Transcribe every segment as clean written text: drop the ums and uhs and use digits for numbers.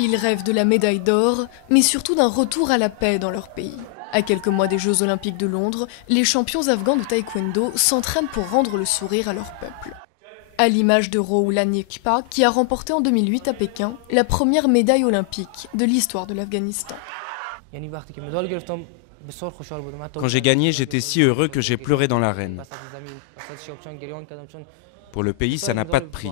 Ils rêvent de la médaille d'or, mais surtout d'un retour à la paix dans leur pays. À quelques mois des Jeux Olympiques de Londres, les champions afghans de taekwondo s'entraînent pour rendre le sourire à leur peuple. À l'image de Roula Nyekpa, qui a remporté en 2008 à Pékin la première médaille olympique de l'histoire de l'Afghanistan. Quand j'ai gagné, j'étais si heureux que j'ai pleuré dans l'arène. Pour le pays, ça n'a pas de prix.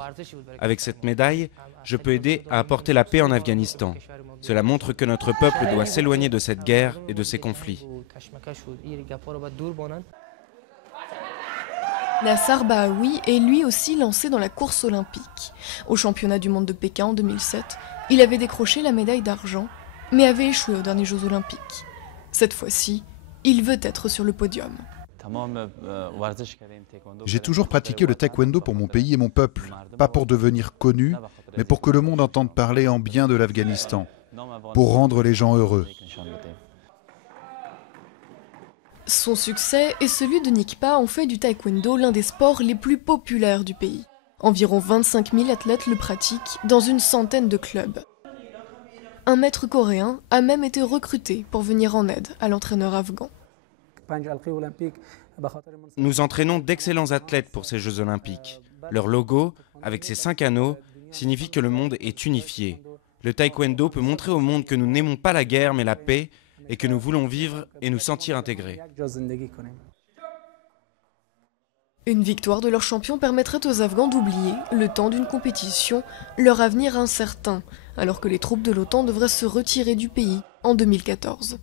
Avec cette médaille, je peux aider à apporter la paix en Afghanistan. Cela montre que notre peuple doit s'éloigner de cette guerre et de ces conflits. Nassar Bahaoui est lui aussi lancé dans la course olympique. Au championnat du monde de Pékin en 2007, il avait décroché la médaille d'argent, mais avait échoué aux derniers Jeux olympiques. Cette fois-ci, il veut être sur le podium. J'ai toujours pratiqué le taekwondo pour mon pays et mon peuple, pas pour devenir connu, mais pour que le monde entende parler en bien de l'Afghanistan, pour rendre les gens heureux. Son succès et celui de Nyekpa ont fait du taekwondo l'un des sports les plus populaires du pays. Environ 25 000 athlètes le pratiquent dans une centaine de clubs. Un maître coréen a même été recruté pour venir en aide à l'entraîneur afghan. Nous entraînons d'excellents athlètes pour ces Jeux Olympiques. Leur logo, avec ses 5 anneaux, signifie que le monde est unifié. Le taekwondo peut montrer au monde que nous n'aimons pas la guerre mais la paix et que nous voulons vivre et nous sentir intégrés. Une victoire de leur champion permettrait aux Afghans d'oublier, le temps d'une compétition, leur avenir incertain, alors que les troupes de l'OTAN devraient se retirer du pays en 2014.